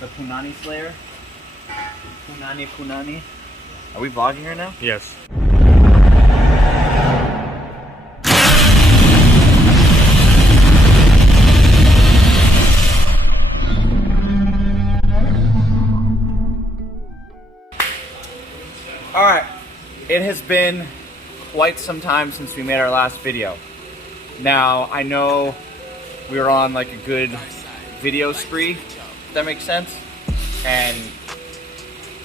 the Punani Slayer. Punani. Are we vlogging right now? Yes. Alright, it has been quite some time since we made our last video. Now, I know we were on like a good video spree, if that makes sense. And,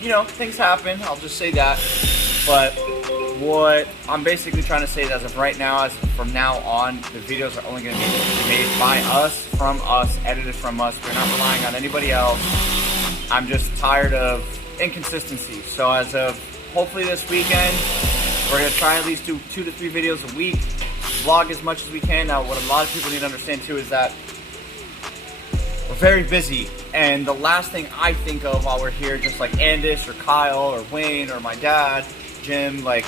you know, things happen, I'll just say that. But what I'm basically trying to say is, as of right now, as from now on, the videos are only going to be made by us, from us, edited from us. We're not relying on anybody else. I'm just tired of inconsistency. So as of hopefully this weekend, we're going to try at least do 2 to 3 videos a week, vlog as much as we can. Now, what a lot of people need to understand too is that we're very busy, and the last thing I think of while we're here, just like Andis or Kyle or Wayne or my dad, Jim, like,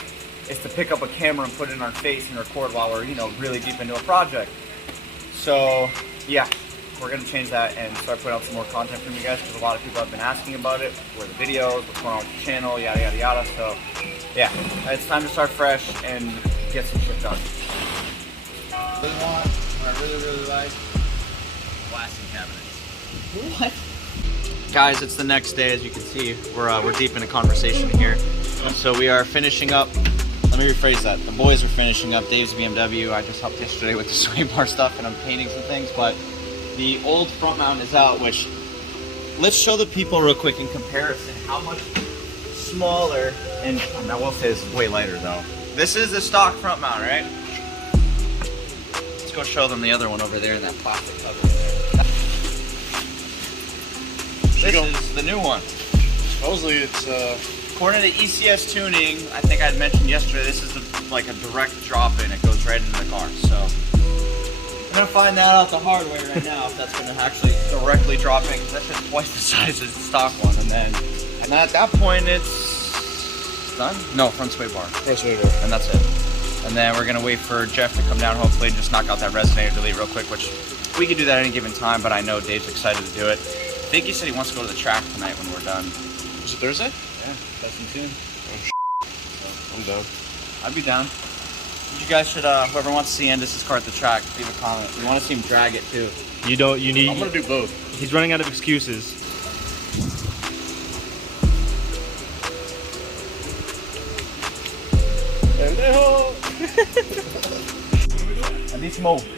is to pick up a camera and put it in our face and record while we're, you know, really deep into a project. So yeah, we're gonna change that and start putting out some more content from you guys, because a lot of people have been asking about it. Where are the videos? What's going on with the channel? Yada yada yada. So yeah, it's time to start fresh and get some shit done. I really like blasting cabinets. What? Guys, it's the next day. As you can see, we're deep in a conversation here. So we are finishing up. Let me rephrase that. The boys are finishing up Dave's BMW. I just helped yesterday with the sway bar stuff, and I'm painting some things. But the old front mount is out, which, let's show the people real quick in comparison how much smaller, and I will say this is way lighter though. This is the stock front mount, right? Let's go show them the other one over there in that plastic cover. This is the new one. Supposedly it's according to ECS tuning, I think I had mentioned yesterday, this is like a direct drop-in. It goes right into the car. So I'm gonna find that out the hard way right now, if that's gonna actually directly drop in, because that's just twice the size as the stock one. And at that point, it's done. No, front sway bar. front sway bar. And that's it. And then we're gonna wait for Jeff to come down, hopefully, and just knock out that resonator delete real quick, which we could do that at any given time, but I know Dave's excited to do it. I think he said he wants to go to the track tonight when we're done. Is it Thursday? Yeah, that's soon. Oh, so I'm down. I'd be down. You guys should, whoever wants to see Andis' car at the track, leave a comment. We want to see him drag it too. You need... I'm gonna do both. He's running out of excuses.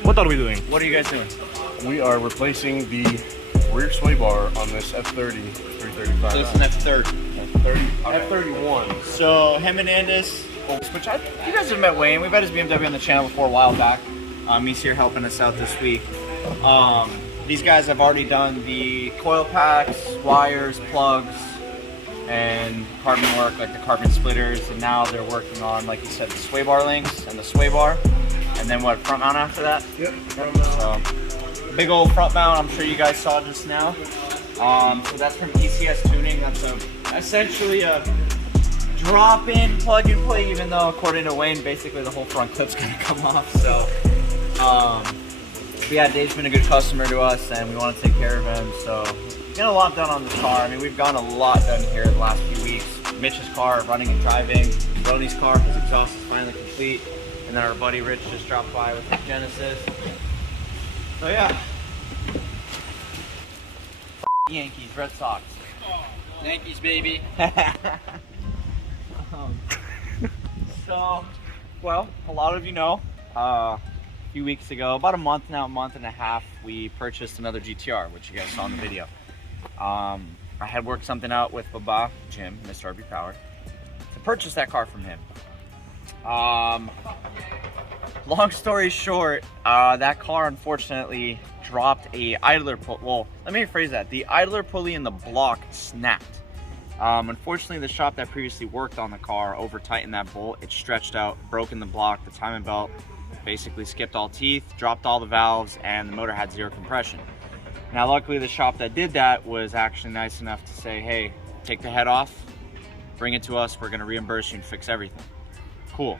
What are we doing? What are you guys doing? We are replacing the rear sway bar on this F30 335. So it's an F30. F31. So him and Andis, which you guys have met Wayne. We've had his BMW on the channel before a while back. He's here helping us out this week. These guys have already done the coil packs, wires, plugs, and carbon work, like the carbon splitters, and now they're working on, like you said, the sway bar links and the sway bar. And then what, front mount after that? Yep. So, big old front mount, I'm sure you guys saw just now. So that's from ECS Tuning. That's essentially a drop-in plug-and-play, even though according to Wayne, basically the whole front clip's gonna come off. So, but yeah, Dave's been a good customer to us, and we want to take care of him. So, getting a lot done on this car. I mean, we've gotten a lot done here the last few weeks. Mitch's car, running and driving. Ronnie's car, his exhaust is finally complete. And then our buddy Rich just dropped by with his Genesis. So yeah. Yankees, Red Sox. Yankees, baby. So, well, a lot of you know, a few weeks ago, about a month and a half, we purchased another GTR, which you guys saw in the video. I had worked something out with Baba, Jim, Mr. RB Power, to purchase that car from him. Long story short, that car unfortunately dropped a idler pulley. Well, let me rephrase that. The idler pulley in the block snapped. Unfortunately, the shop that previously worked on the car over-tightened that bolt. It stretched out, broken the block, the timing belt, basically skipped all teeth, dropped all the valves, and the motor had 0 compression. Now, luckily, the shop that did that was actually nice enough to say, hey, take the head off, bring it to us, we're gonna reimburse you and fix everything. Cool.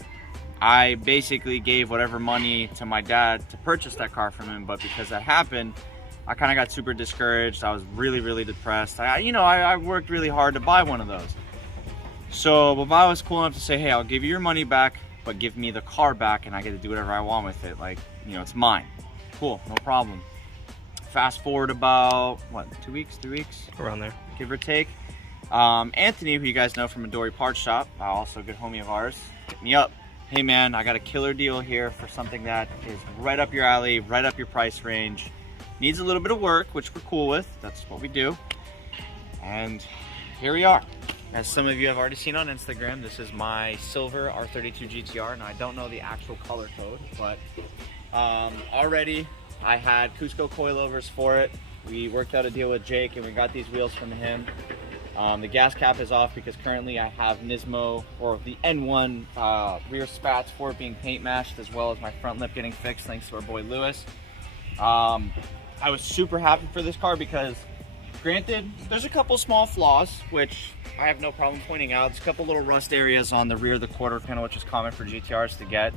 I basically gave whatever money to my dad to purchase that car from him, but because that happened, I kind of got super discouraged. I was really depressed. I worked really hard to buy one of those. So Baba was cool enough to say, hey, I'll give you your money back, but give me the car back and I get to do whatever I want with it. Like, you know, it's mine. Cool, no problem. Fast forward about, what, 2 weeks, 3 weeks? Around there. Give or take. Anthony, who you guys know from Midori Parts Shop, also a good homie of ours, hit me up. Hey man, I got a killer deal here for something that is right up your alley, right up your price range. Needs a little bit of work, which we're cool with. That's what we do. And here we are. As some of you have already seen on Instagram, this is my silver R32 GTR. Now I don't know the actual color code, but already I had Cusco coilovers for it. We worked out a deal with Jake and we got these wheels from him. The gas cap is off because currently I have Nismo, or the N1 rear spats for it being paint matched, as well as my front lip getting fixed thanks to our boy Lewis. I was super happy for this car because, granted, there's a couple small flaws, which I have no problem pointing out. There's a couple little rust areas on the rear of the quarter panel, which is common for GTRs to get.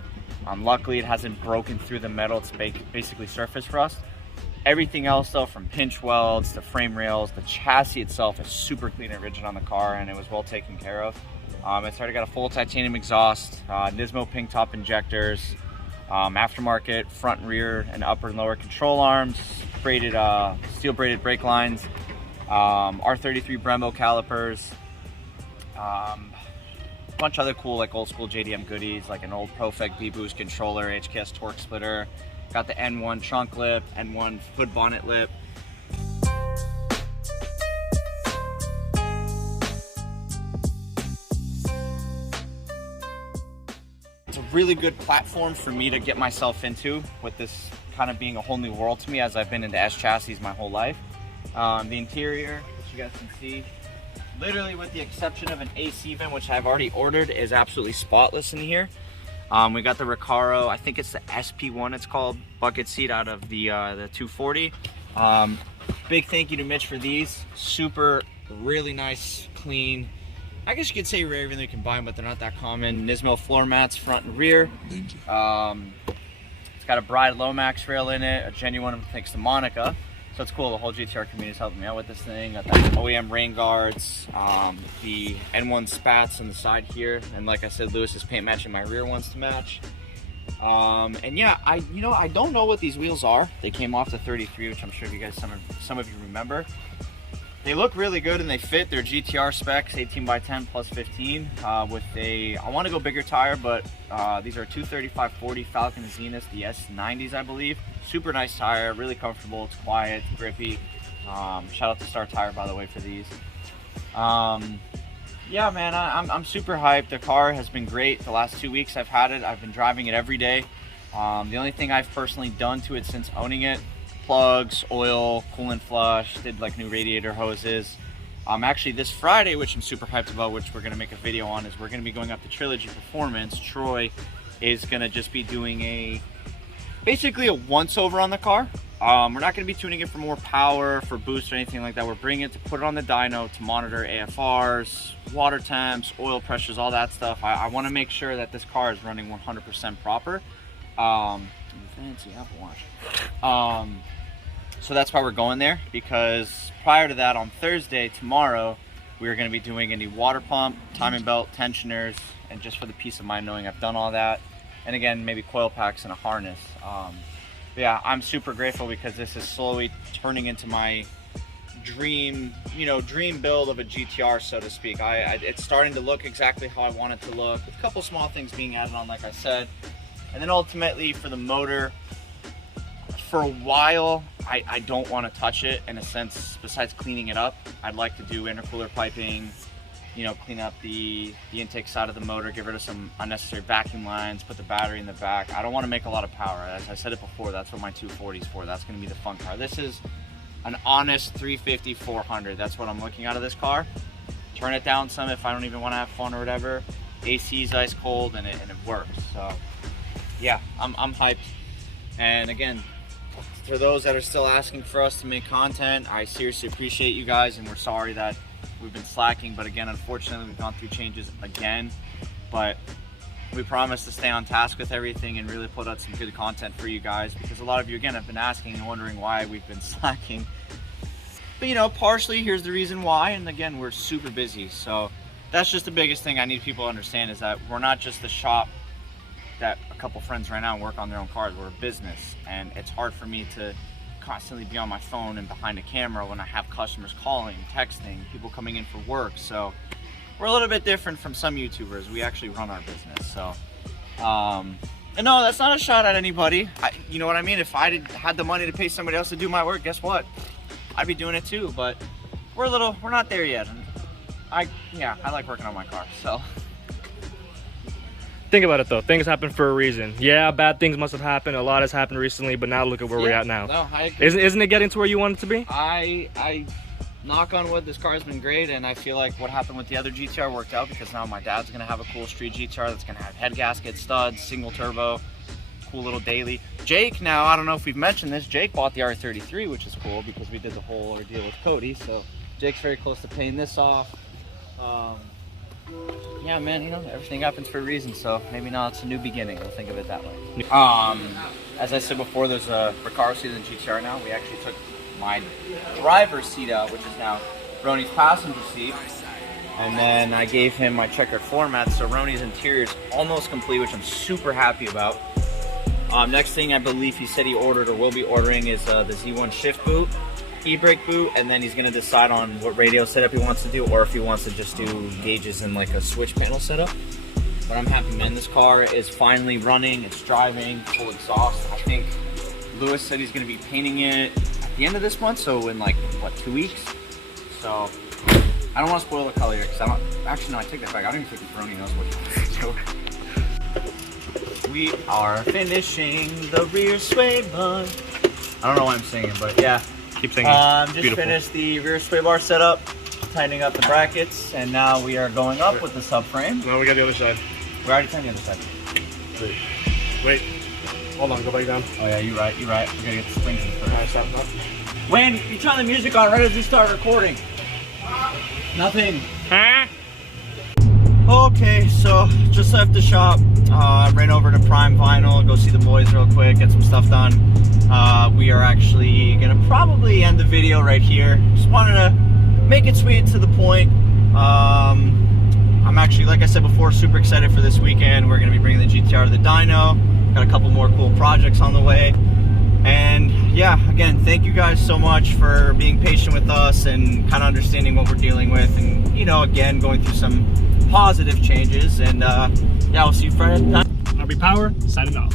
Luckily, it hasn't broken through the metal. It's basically surface rust. Everything else, though, from pinch welds to frame rails, the chassis itself is super clean and rigid on the car, and it was well taken care of. It's already got a full titanium exhaust, Nismo pink top injectors, aftermarket front and rear and upper and lower control arms, braided steel braided brake lines, R33 Brembo calipers, a bunch of other cool like old school JDM goodies like an old Profec B-Boost controller, HKS torque splitter, got the N1 trunk lip, N1 hood bonnet lip. It's a really good platform for me to get myself into, with this kind of being a whole new world to me, as I've been into S chassis my whole life. The interior, which you guys can see, literally with the exception of an AC vent, which I've already ordered, is absolutely spotless in here. We got the Recaro, I think it's the SP1 it's called, bucket seat out of the 240. Big thank you to Mitch for these. Super, really nice, clean. I guess you could say rare even though you can buy them, but they're not that common. Nismo floor mats, front and rear. It's got a Bride Lomax rail in it, a genuine one thanks to Monica. So it's cool, the whole GTR community is helping me out with this thing. Got the OEM rain guards, the N1 spats on the side here, and like I said, Lewis is paint matching my rear ones to match. And yeah, I don't know what these wheels are. They came off the 33, which I'm sure you guys, some of you remember. They look really good and they fit. They're GTR specs, 18x10 plus 15, with a, I want to go bigger tire, but these are 235/40 Falcon Zenith, the S90s, I believe. Super nice tire, really comfortable, it's quiet, it's grippy. Shout out to Star Tire, by the way, for these. Yeah, man, I'm super hyped. The car has been great. The last 2 weeks I've had it. I've been driving it every day. The only thing I've personally done to it since owning it, plugs, oil, coolant flush, did like new radiator hoses. Actually this Friday, which I'm super hyped about, which we're gonna make a video on, is we're gonna be going up to Trilogy Performance. Troy is gonna just be doing basically a once over on the car. We're not gonna be tuning it for more power, for boost or anything like that. We're bringing it to put it on the dyno to monitor AFRs, water temps, oil pressures, all that stuff. I wanna make sure that this car is running 100% proper. Fancy Apple Watch. So that's why we're going there, because prior to that, on Thursday, tomorrow, we are going to be doing a new water pump, timing belt, tensioners, and just for the peace of mind knowing I've done all that, and again, maybe coil packs and a harness. Yeah, I'm super grateful because this is slowly turning into my dream build of a GTR, so to speak. It's starting to look exactly how I want it to look, with a couple small things being added on, like I said. And then ultimately for the motor, for a while, I don't want to touch it in a sense, besides cleaning it up. I'd like to do intercooler piping, clean up the intake side of the motor, get rid of some unnecessary vacuum lines, put the battery in the back. I don't want to make a lot of power. As I said it before, that's what my 240 is for. That's going to be the fun car. This is an honest 350, 400. That's what I'm looking out of this car. Turn it down some if I don't even want to have fun or whatever. AC's ice cold and it works. So yeah, I'm hyped. And again, for those that are still asking for us to make content, I seriously appreciate you guys, and we're sorry that we've been slacking, but again, unfortunately, we've gone through changes again. But We promise to stay on task with everything and really put out some good content for you guys, because a lot of you again have been asking and wondering why we've been slacking. But you know, partially here's the reason why, and again, we're super busy. So that's just the biggest thing I need people to understand, is that we're not just the shop that a couple friends right now work on their own cars. We're a business, and it's hard for me to constantly be on my phone and behind a camera when I have customers calling, texting, people coming in for work. So we're a little bit different from some YouTubers. We actually run our business. So, and no, that's not a shot at anybody. You know what I mean? If I had the money to pay somebody else to do my work, guess what? I'd be doing it too. But we're not there yet. And I like working on my car. So. Think about it though, things happen for a reason. Yeah, bad things must have happened, a lot has happened recently, but now look at where we're at now. No, I agree. Isn't it getting to where you want it to be? I knock on wood, this car has been great, and I feel like what happened with the other GTR worked out, because now my dad's gonna have a cool street GTR that's gonna have head gasket, studs, single turbo, cool little daily. Jake, now I don't know if we've mentioned this, Jake bought the R33, which is cool because we did the whole ordeal with Cody, so Jake's very close to paying this off. Yeah, man, you know, everything happens for a reason, so maybe now it's a new beginning. We'll think of it that way. As I said before, there's a Recaro seat in the GTR now. We actually took my driver's seat out, which is now Ronnie's passenger seat. And then I gave him my checkered floor mat, so Ronnie's interior is almost complete, which I'm super happy about. Next thing I believe he said he ordered or will be ordering is the Z1 shift boot, e-brake boot, and then he's gonna decide on what radio setup he wants to do, or if he wants to just do gauges and like a switch panel setup. But I'm happy, man. This car is finally running, it's driving, full exhaust. I think Lewis said he's gonna be painting it at the end of this month, so in like, what, 2 weeks? So, I don't wanna spoil the color here, because I don't, actually no, I take that back. I don't even think Ronnie knows what he wants to do. We are finishing the rear sway bar. I don't know why I'm singing, but yeah. Keep singing. Just finished the rear sway bar setup, tightening up the brackets, and now we are going up with the subframe. No, we got the other side. We already turned the other side. Wait. Hold on, go back down. Oh yeah, you're right. We gotta get the springs in first. Alright, stop. Wayne, you turn the music on right as we start recording. Nothing. Huh? Okay, so just left the shop. Ran over to Prime Vinyl, go see the boys real quick, get some stuff done. We are actually gonna probably end the video right here. Just wanted to make it sweet to the point. I'm actually, like I said before, super excited for this weekend. We're gonna be bringing the GTR to the dyno. Got a couple more cool projects on the way. And yeah, again, thank you guys so much for being patient with us and kind of understanding what we're dealing with, and you know, again, going through some positive changes. And yeah, we'll see you Friday. RB Power, signing off.